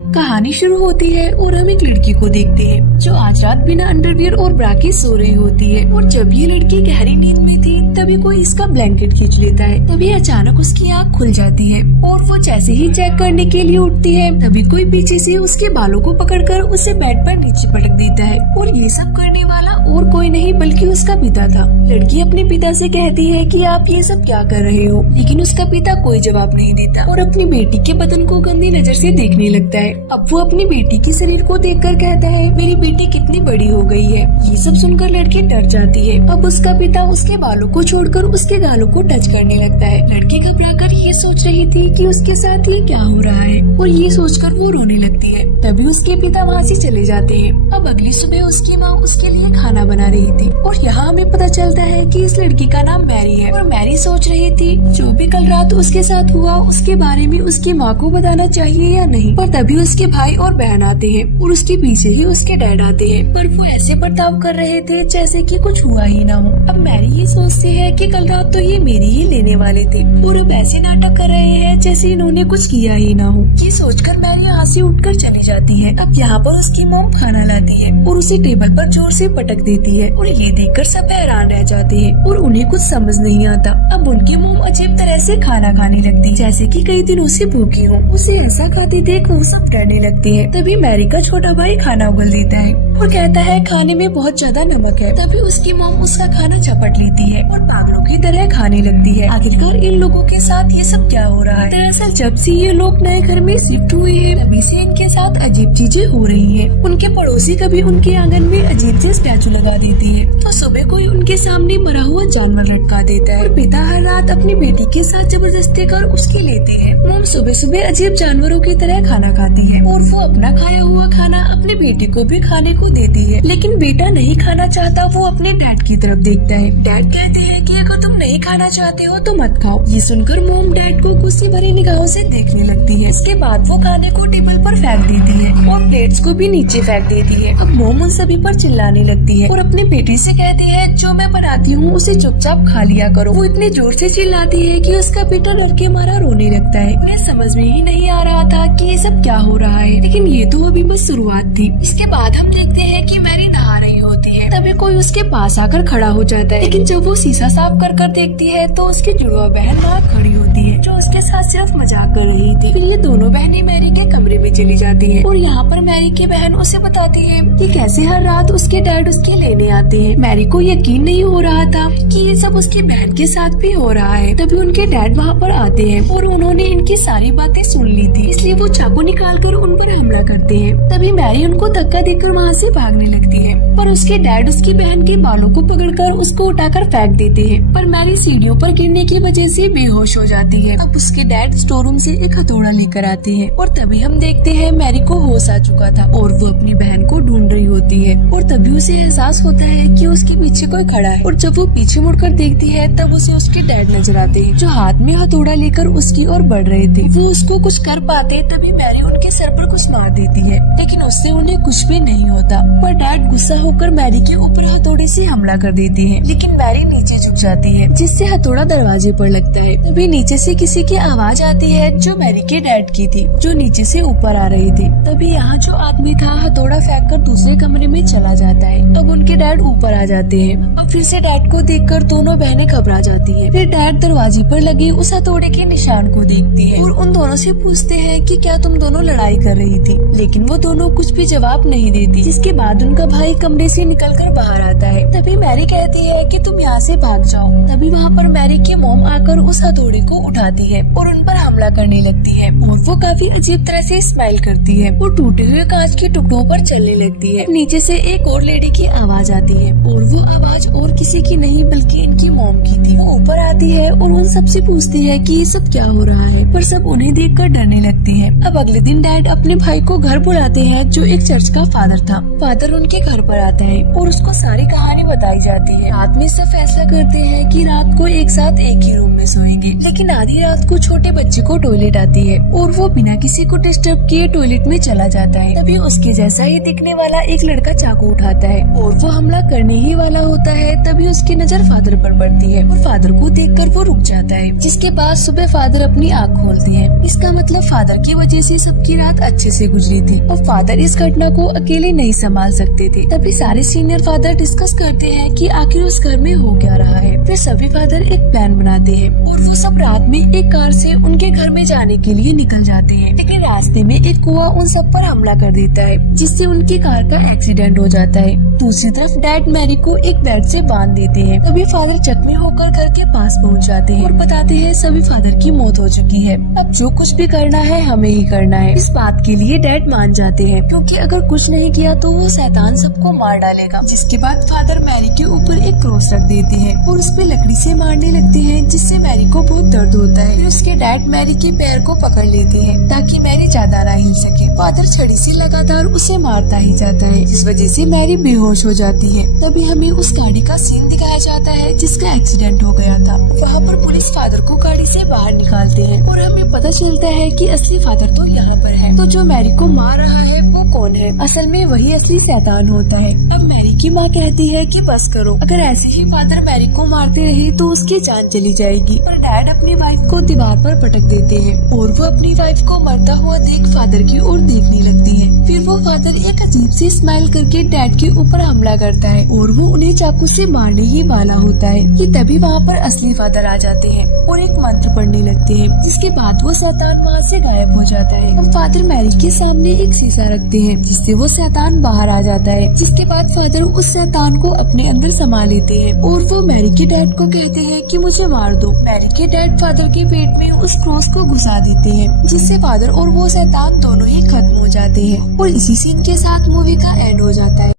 कहानी शुरू होती है और हम एक लड़की को देखते हैं जो आज रात बिना अंडरवियर और ब्रा के सो रही होती है। और जब ये लड़की गहरी नींद में थी तभी कोई इसका ब्लैंकेट खींच लेता है। तभी अचानक उसकी आँख खुल जाती है और वो जैसे ही चेक करने के लिए उठती है तभी कोई पीछे से उसके बालों को पकड़कर उसे बेड पर नीचे पटक देता है। और ये सब करने वाला और कोई नहीं बल्कि उसका पिता था। लड़की अपने पिता से कहती है कि आप ये सब क्या कर रहे हो, लेकिन उसका पिता कोई जवाब नहीं देता और अपनी बेटी के बदन को गंदी नजर से देखने लगता है। अब वो अपनी बेटी के शरीर को देखकर कहता है मेरी बेटी कितनी बड़ी हो गई है। ये सब सुनकर लड़की डर जाती है। अब उसका पिता उसके बालों को छोड़कर उसके गालों को टच करने लगता है। लड़की घबराकर ये सोच रही थी कि उसके साथ ये क्या हो रहा है और ये सोचकर वो रोने लगती है। तभी उसके पिता वहाँ से चले जाते हैं। अब अगली सुबह उसकी माँ उसके लिए खाना बना रही थी और यहाँ हमें पता चलता है कि इस लड़की का नाम मैरी है। और मैरी सोच रही थी जो भी कल रात उसके साथ हुआ उसके बारे में उसकी माँ को बताना चाहिए या नहीं। पर तभी उसके भाई और बहन आते हैं और उसके पीछे ही उसके डैड आते हैं। पर वो ऐसे बर्ताव कर रहे थे जैसे कि कुछ हुआ ही ना हो। अब मैरी ये सोचती है कि कल रात तो ये मेरी ही लेने वाले थे और अब ऐसे नाटक कर रहे हैं जैसे इन्होंने कुछ किया ही ना हो। ये सोचकर मैरी यहाँ से उठकर चली जाती है। अब यहाँ पर उसकी मॉम खाना लाती है और उसी टेबल पर जोर से पटक देती है और ये देखकर सब हैरान रह जाते हैं और उन्हें कुछ समझ नहीं आता। अब उनकी मॉम अजीब तरह से खाना खाने लगती जैसे कि कई दिनों से भूखी हो। उसे ऐसा खाती देख वो सब डरने लगती है। तभी मैरी का छोटा भाई खाना उगल देता है और कहता है खाने में बहुत ज्यादा नमक है। तभी उसकी मॉम उसका खाना चपट लेती है और पागलों की तरह खाने लगती है। आखिरकार इन लोगों के साथ ये सब क्या हो रहा है। दरअसल जब से ये लोग नए घर में शिफ्ट हुए हैं तभी से इनके साथ अजीब चीजें हो रही हैं। उनके पड़ोसी कभी उनके आंगन में अजीब से स्टैचू लगा देती है तो सुबह कोई उनके सामने मरा हुआ जानवर लटका देता है। और पिता हर रात अपनी बेटी के साथ जबरदस्ती कर उसकी लेते हैं। मॉम सुबह सुबह अजीब जानवरों की तरह खाना खाती है और वो अपना खाया हुआ खाना अपने बेटे को भी खाने को देती है। लेकिन बेटा नहीं खाना चाहता। वो अपने डैड की तरफ देखता है। डैड कहते हैं कि अगर तुम नहीं खाना चाहते हो तो मत खाओ। ये सुनकर मॉम डैड को गुस्से भरी निगाहों से देखने लगती है। इसके बाद वो खाने को टेबल पर फेंक देती है और प्लेट्स को भी नीचे फेंक देती है। अब मॉम उन सभी पर चिल्लाने लगती है और अपने बेटे से कहती है जो मैं बनाती हूँ उसे चुपचाप खा लिया करो। वो इतने जोर से चिल्लाती है कि उसका बेटा डर के मारा रोने लगता है। उन्हें समझ में ही नहीं आ रहा था कि ये सब क्या हो रहा है। लेकिन ये तो अभी बस शुरुआत थी। इसके बाद हम देखते हैं कि मैरी नहा रही होती है। तभी कोई उसके पास आकर खड़ा हो जाता है। लेकिन जब वो शीशा साफ कर कर देखती है तो उसकी जुड़वा बहन वहाँ खड़ी होती है जो उसके साथ सिर्फ मजाक कर रही थी। फिर ये दोनों बहनें मैरी के कमरे में चली जाती हैं और यहाँ पर मैरी की बहन उसे बताती है कि कैसे हर रात उसके डैड उसके लेने आते हैं। मैरी को यकीन नहीं हो रहा था कि ये सब उसकी बहन के साथ भी हो रहा है। तभी उनके डैड वहाँ पर आते हैं और उन्होंने इनकी सारी बातें सुन ली थी, इसलिए वो चाकू निकाल कर उन पर हमला करते हैं। तभी मैरी उनको धक्का देकर वहाँ से भागने लगती है पर उसके डैड उसकी बहन के बालों को पकड़कर उसको उठाकर फेंक देते हैं। पर मैरी सीढ़ियों पर गिरने की वजह से बेहोश हो जाती है। अब उसके डैड स्टोर रूम से एक हथौड़ा लेकर आते हैं और तभी हम देखते हैं मैरी को होश आ चुका था और वो अपनी बहन को ढूंढ रही होती है। और तभी उसे एहसास होता है कि उसके पीछे कोई खड़ा है और जब वो पीछे मुड़कर देखती है तब उसे उसके डैड नजर आते हैं जो हाथ में हथौड़ा लेकर उसकी ओर बढ़ रहे थे। वो उसको कुछ कर पाते तभी मैरी उनके सर पर कुछ मार देती है लेकिन उससे उन्हें कुछ भी नहीं होता। पर डैड गुस्सा होकर मैरी के ऊपर हथौड़े से हमला कर देती है लेकिन मैरी नीचे झुक जाती है जिससे हथौड़ा दरवाजे पर लगता है। तभी नीचे से किसी की आवाज आती है जो मैरी के डैड की थी जो नीचे से ऊपर आ रही थी। तभी यहाँ जो आदमी था हथौड़ा फेंक कर दूसरे कमरे में चला जाता है। अब उनके डैड ऊपर आ जाते हैं। अब फिर से डैड को देखकर दोनों बहनें घबरा जाती है। फिर डैड दरवाजे पर लगे उस हथौड़े के निशान को देखती है और उन दोनों से पूछते हैं कि क्या तुम दोनों लड़ाई कर रही थी, लेकिन वो दोनों कुछ भी जवाब नहीं देती। जिसके बाद उनका भाई कमरे से निकलकर बाहर आता है। तभी मैरी कहती है कि तुम यहाँ से भाग जाओ। तभी वहाँ पर मैरी की मॉम आकर उस हथौड़े को उठाती है और उन पर हमला करने लगती है और वो काफी अजीब तरह से स्माइल करती है और टूटे हुए कांच के टुकड़ों पर चलने लगती है। नीचे से एक और लेडी की आवाज आती है और वो आवाज और किसी की नहीं बल्कि इनकी मॉम की थी। वो ऊपर आती है और उन सबसे पूछती है कि ये सब क्या हो रहा है, पर सब उन्हें देखकर डरने लगती है। अब अगले दिन डैड अपने भाई को घर बुलाते हैं जो एक चर्च का फादर था। फादर उनके घर पर आता है और उसको सारी कहानी बताई जाती है। रात में सब फैसला करते हैं कि रात को एक साथ एक ही रूम में सोएंगे। लेकिन आधी रात को छोटे बच्चे को टॉयलेट आती है और वो बिना किसी को डिस्टर्ब किए टॉयलेट में चला जाता है। तभी उसके जैसा ही दिखने वाला एक लड़का चाकू उठाता है और वो हमला करने ही वाला होता है। तभी उसकी नजर फादर पर पड़ती है और फादर को देखकर वो रुक जाता है। जिसके बाद सुबह फादर अपनी आँख खोलते हैं। इसका मतलब फादर की वजह से सबकी रात अच्छे पीछे से गुजरी थी और फादर इस घटना को अकेले नहीं संभाल सकते थे। तभी सारे सीनियर फादर डिस्कस करते हैं कि आखिर उस घर में हो क्या रहा है। फिर सभी फादर एक प्लान बनाते हैं और वो सब रात में एक कार से उनके घर में जाने के लिए निकल जाते हैं। लेकिन रास्ते में एक कुआं उन सब पर हमला कर देता है, जिससे उनकी कार का एक्सीडेंट हो जाता है। दूसरी तरफ डैड मैरी को एक बेड से बांध देते हैं। तभी फादर जख्मी होकर घर के पास पहुंच जाते हैं और बताते हैं सभी फादर की मौत हो चुकी है, अब जो कुछ भी करना है हमें ही करना है। इस बात के लिए डैड मान जाते हैं, क्योंकि अगर कुछ नहीं किया तो वो शैतान सबको मार डालेगा। जिसके बाद फादर मैरी के ऊपर एक क्रॉस रख देते हैं और उस पे लकड़ी से मारने लगते हैं, जिससे मैरी को बहुत दर्द होता है। फिर उसके डैड मैरी के पैर को पकड़ लेते हैं ताकि मैरी ज्यादा ना हिल सके। फादर छड़ी से लगातार उसे मारता ही जाता है, जिस वजह से मैरी बेहोश हो जाती है। तभी हमें उस गाड़ी का सीन दिखाया जाता है जिसका एक्सीडेंट हो गया था। वहाँ पर पुलिस फादर को गाड़ी से बाहर निकालते हैं और हमें पता चलता है कि असली फादर तो यहाँ पर है। तो जो मैरी को मार रहा है वो कौन है? असल में वही असली शैतान होता है। अब मैरी की माँ कहती है कि बस करो, अगर ऐसे ही फादर मैरी को मारते रहे तो उसकी जान चली जाएगी। पर डैड अपनी वाइफ को दीवार पर पटक देते हैं और वो अपनी वाइफ को मरता हुआ देख फादर की ओर देखने लगती है। फिर वो फादर एक अजीब सी स्माइल करके डैड के ऊपर हमला करता है और वो उन्हें चाकू से मारने ही वाला होता है कि तभी वहाँ पर असली फादर आ जाते हैं और एक मंत्र पढ़ने लगते हैं। जिसके बाद वो शैतान वहाँ से गायब हो जाता है। हम फादर मैरी के सामने एक शीशा रखते हैं, जिससे वो शैतान बाहर आ जाता है। जिसके बाद फादर उस शैतान को अपने अंदर समा लेते हैं और वो मैरी के डैड को कहते हैं कि मुझे मार दो। मैरी के डैड फादर के पेट में उस क्रॉस को घुसा देते हैं, जिससे फादर और वो शैतान दोनों ही खत्म हो जाते हैं और इसी सीन के साथ मूवी का एंड हो जाता है।